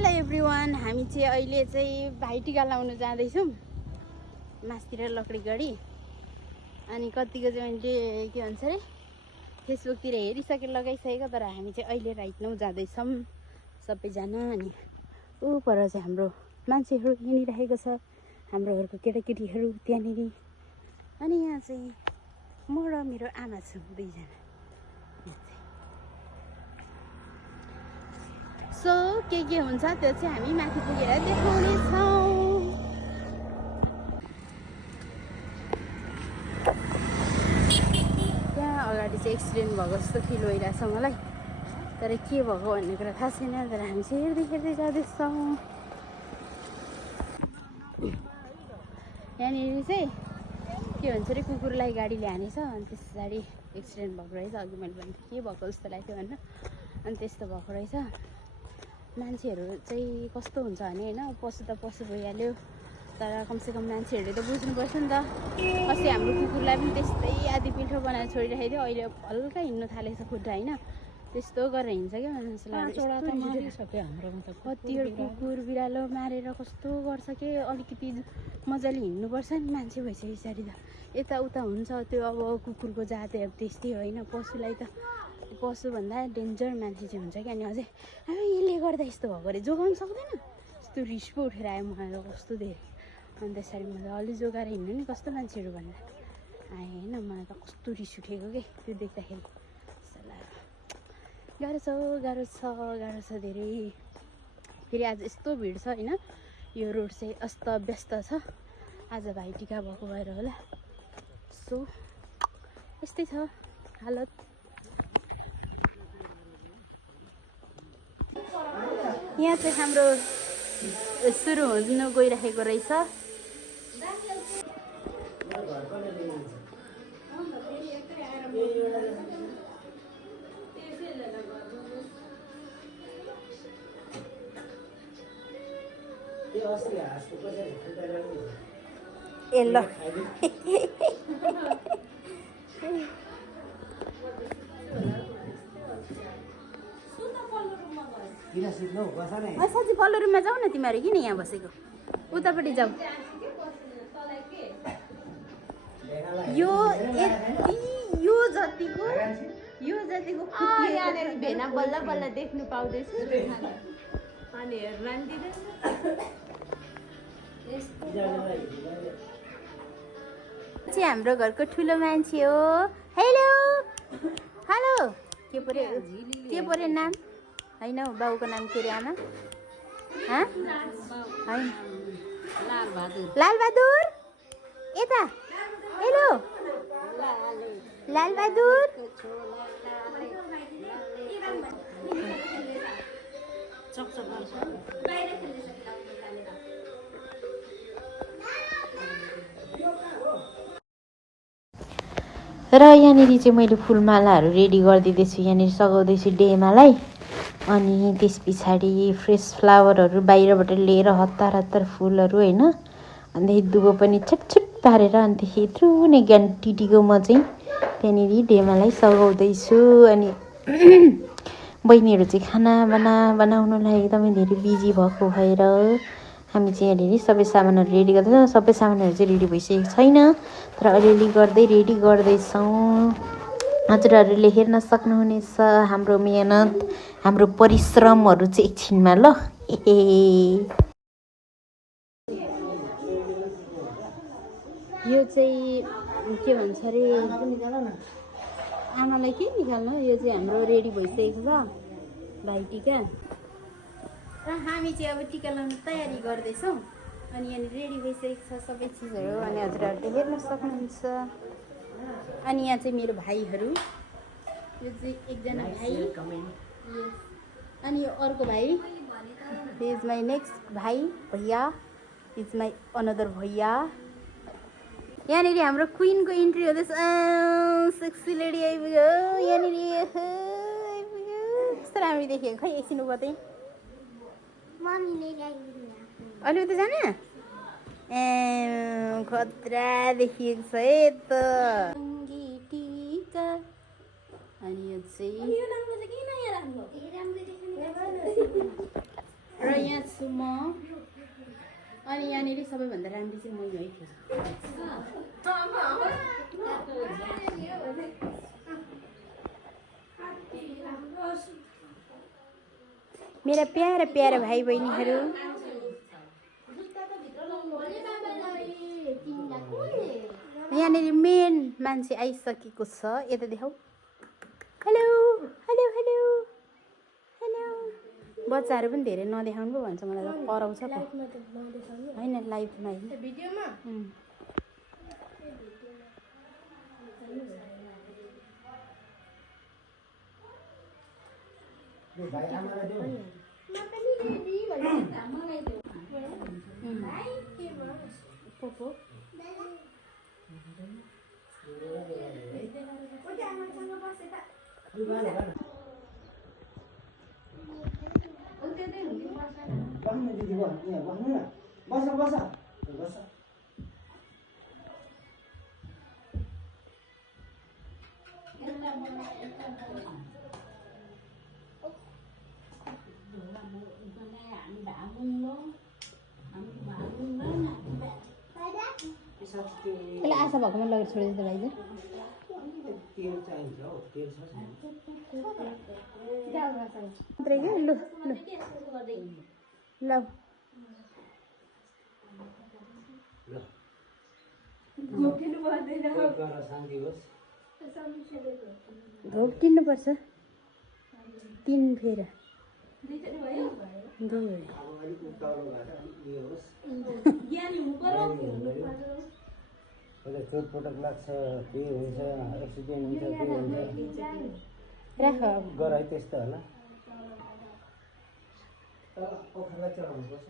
Hello everyone, हामी चाहिँ अहिले चाहिँ भाइटिका लाउन जाँदैछौँ मास्तिर लकडीगढी। अनि कतिको चाहिँ मैले के भन्छ अरे फेसबुकतिर हेरिसकेर लगाइसकेको, तर हामी चाहिँ अहिले राइट नाउ जाँदैछौँ सबैजना। अनि ऊ पर चाहिँ हाम्रो मान्छेहरू हिँडिरहेको छ, हाम्रो घरको केटाकेटीहरू त्यहाँनिर। अनि यहाँ चाहिँ म र मेरो आमा छौँ दुईजना। सो के हुन्छ त्यो चाहिँ हामी माथि पुगेर देखाउनेछौँ। त्यहाँ अगाडि चाहिँ एक्सिडेन्ट भएको जस्तो फिल भइरहेछ मलाई, तर के भएको भन्ने कुरा थाहा छैन। तर हामी चाहिँ हेर्दै जाँदैछौँ। यहाँनिर चाहिँ के भन्छ अरे कुकुरलाई गाडीले हानेछ, अनि त्यस पछाडि एक्सिडेन्ट भएको रहेछ। अघि मैले भन्थेँ के भएको जस्तो लाग्थ्यो भनेर, अनि त्यस्तो भएको रहेछ। मान्छेहरू चाहिँ कस्तो हुन्छ भने होइन, पशु त पशु भइहाल्यो, तर कमसेकम मान्छेहरूले त बुझ्नुपर्छ नि त। अस्ति हाम्रो कुकुरलाई पनि त्यस्तै आधी पिल्ठो बनाएर छोडिराखेको थियो, अहिले हल्का हिँड्नु थालेको छ खुट्टा होइन, त्यस्तो गरेर हिँड्छ क्या मान्छेलाई। कतिवटा कुकुर बिरालो मारेर कस्तो गर्छ के, अलिकति मजाले हिँड्नुपर्छ नि मान्छे भइसक्यो पछाडि त यताउता हुन्छ। त्यो अब कुकुरको जात अब त्यस्तै होइन, पशुलाई त पशुभन्दा डेन्जर मान्छे चाहिँ हुन्छ क्या। अनि अझै यसले गर्दा यस्तो भएको अरे जोगाउनु सक्दैन, यस्तो रिस पो उठेर आयो मलाई त कस्तो धेरै। अनि त्यसरी मजाले जोगाएर हिँड्नु नि कस्तो मान्छेहरू भन्दा आएँ होइन, मलाई त कस्तो रिस उठेको के त्यो देख्दाखेरि। गाह्रो छ धेरै। फेरि आज यस्तो भिड छ होइन, यो रोड चाहिँ अस्त व्यस्त छ, आज भाइटिका भएको भएर होला। सो यस्तै छ हालत। यहाँ चाहिँ हाम्रो सुरु हुन गइरहेको रहेछ। एल्लो साँच्ची पल्लो रुममा जाऊ न तिमीहरू, किन यहाँ बसेको? उतापट्टि जाऊ। यो जतिको भेना बल्ल बल्ल देख्नु पाउँदैछु अनि हेर्न दिँदैन। चाहिँ हाम्रो घरको ठुलो मान्छे हो। हेलो हेलो के पऱ्यो नाम होइन, बाउको नाम के अरे आमा? होइन लालबहादुर यता। हेलो लालबहादुर। र यहाँनिर चाहिँ मैले फुलमालाहरू रेडी गरिदिँदैछु, यहाँनिर सघाउँदैछु डेमालाई। अनि त्यस पछाडि फ्रेस फ्लावरहरू बाहिरबाट लिएर हतार हतार फुलहरू होइन, अन्त दुबो पनि छटछट पारेर अन्त यत्रो नै ज्ञान टिटीको म चाहिँ त्यहाँनिर डेमालाई सघाउँदैछु। अनि बहिनीहरू चाहिँ खाना बनाउनुलाई एकदमै धेरै बिजी भएको भएर हामी चाहिँ यहाँनिर सबै सामानहरू रेडी गर्दैछौँ। सबै सामानहरू चाहिँ रेडी भइसकेको छैन, तर अलिअलि गर्दै रेडी गर्दैछौँ। हजुरहरूले हेर्न सक्नुहुनेछ हाम्रो मेहनत, हाम्रो परिश्रमहरू चाहिँ एकछिनमा ल। यो चाहिँ के भन्छ अरे आमालाई के निकाल्नु, यो चाहिँ हाम्रो रेडी भइसकेको छ भाइटिका। र हामी चाहिँ अब टिका लाउन तयारी गर्दैछौँ। अनि यहाँनिर रेडी भइसकेको छ सबै चिजहरू, अनि हजुरहरूले हेर्न सक्नुहुन्छ। अनि यहाँ चाहिँ मेरो भाइहरू, यो चाहिँ एकजना भाइ, अनि यो अर्को भाइ, इज माई नेक्स्ट भाइ भैया, इज माई अनदर भैया। यहाँनिर हाम्रो क्विनको इन्ट्री हुँदैछ। सेक्सी लेडी आइपुग्यो यहाँनिर। कस्तो राम्रो देखेको खै, एकछिन उभो चाहिँ अलि उता जाने खतरा देखिएको छ है त। अनि यो चाहिँ र यहाँ अनि यहाँनिर सबैभन्दा राम्रो चाहिँ मै है फेरि मेरा प्यारा प्यारा भाइ बहिनीहरू यहाँनिर मेन मान्छे आइसकेको छ यता देखाऊ हेलो हेलो हेलो हेलो बच्चाहरू पनि धेरै नदेखाउनु पो भन्छ मलाई त कराउँछ त होइन लाइभमा भिडियोमा त्यसलाई आशा भएकोमा लगेर छोडिदिन्छ भाइ चाहिँ लु ल धोप किन्नुपर्छ 3 फेर चोटपटक लाग्छ के हुन्छ एक्सिडेन्ट हुन्छ के हुन्छ राख गर है त्यस्तो होला तर ओखरलाई चढाउनुपर्छ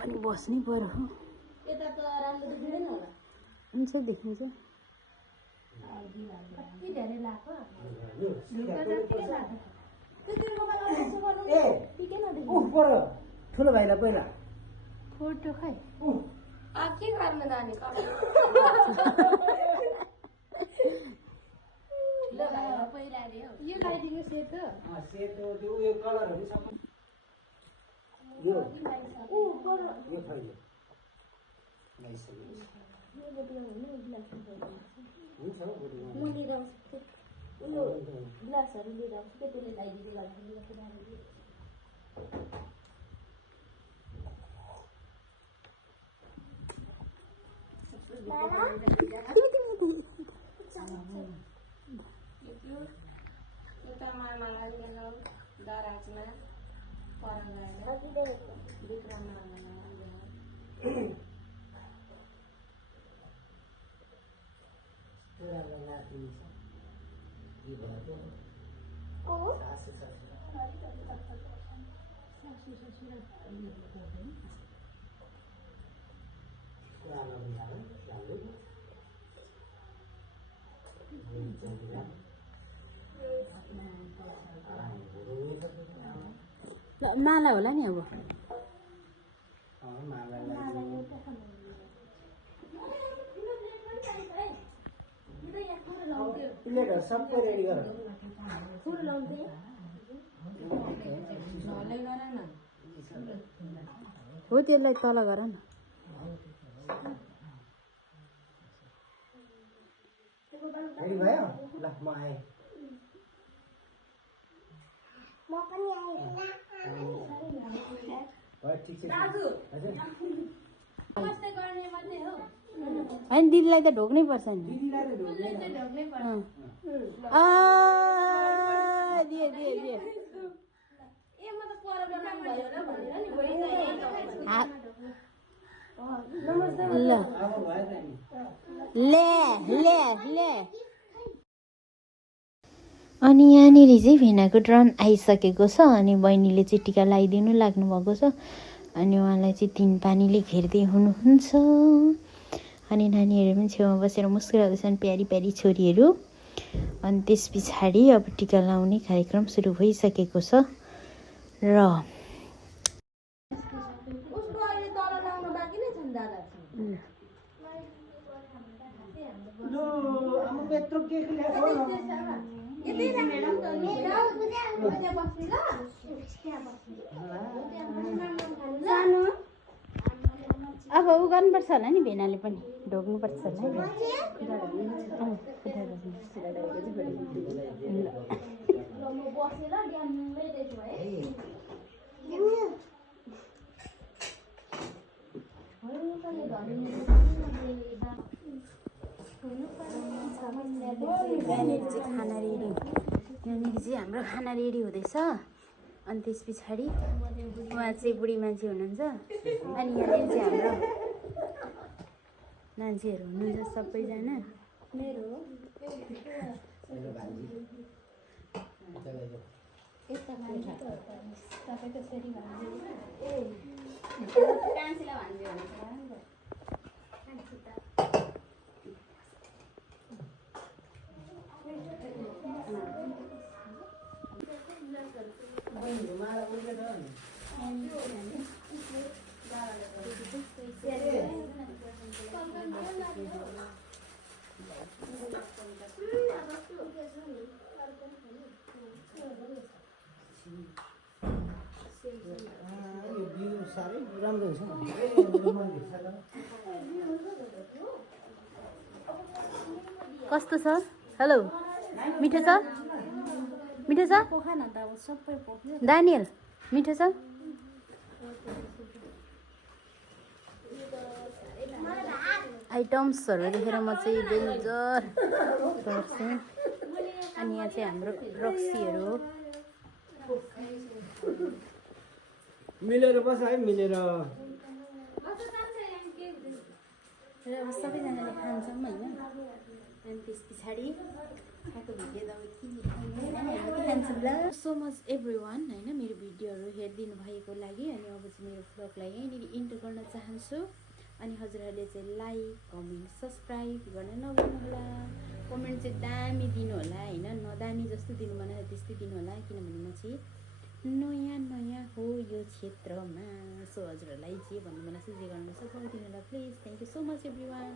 पनि बस्नै पर्यो हो हुन्छ देखिन्छ ठुलो भाइलाई पहिला फोटो खै के गर्न जाने यो लाइदिनु सेतो सेतो त्यो उयो कलरहरू सबै यो खैले हुन्छ ग्लासहरू लिएर आउँछु के त्यसले लगाइदिँदै दराजमा माला होला नि अब सबै रेडी गर हो त्यसलाई तल गर न रेडी भयो ल म आएँ ठिक छ होइन दिदीलाई त ढोक्नै पर्छ नि दिए दिए दिए ले ले ले अनि यहाँनिर चाहिँ भेनाको टर्न आइसकेको छ अनि बहिनीले चाहिँ टिका लगाइदिनु लाग्नु भएको छ अनि उहाँलाई चाहिँ 3 पानीले घेर्दै हुनुहुन्छ अनि नानीहरू पनि छेउमा बसेर मुस्कुराउँदैछन् प्यारी प्यारी छोरीहरू अनि त्यस पछाडि अब टिका लाउने कार्यक्रम सुरु भइसकेको छ र अब उ गर्नुपर्छ होला नि भेनाले पनि ढोग्नुपर्छ होला नि यहाँनिर चाहिँ खाना रेडी यहाँनिर चाहिँ हाम्रो खाना रेडी हुँदैछ अनि त्यस पछाडि उहाँ चाहिँ बुढी मान्छे हुनुहुन्छ अनि यहाँनिर चाहिँ हाम्रो मान्छेहरू हुनुहुन्छ सबैजना यो भ्यू साह्रै राम्रो छ कस्तो छ हेलो मिठो छ मिठो छ दानियल मिठो छ आइटम्सहरू देखेर म चाहिँ डेन्जर गर्छु अनि यहाँ चाहिँ हाम्रो रक्सीहरू हो मिलेर बस है मिलेर र अब सबैजनाले खान्छौँ होइन अनि त्यस पछाडि खाएको भिडियो दबाई के खान्छौँ ल सो मच एभ्री वान होइन मेरो भिडियोहरू हेरिदिनु भएको लागि अनि अब चाहिँ मेरो ब्लगलाई यहीँनिर इन्टर गर्न चाहन्छु अनि हजुरहरूले चाहिँ लाइक कमेन्ट सब्सक्राइब गर्न नभुल्नु होला कमेन्ट चाहिँ दामी दिनु होला होइन नदामी जस्तो दिनु मन त्यस्तै दिनु होला किनभने म चाहिँ नयाँ हो यो क्षेत्रमा सो हजुरहरूलाई जे भन्नु मन जे गर्नु सक्छ गरिदिनु होला please thank you so much every one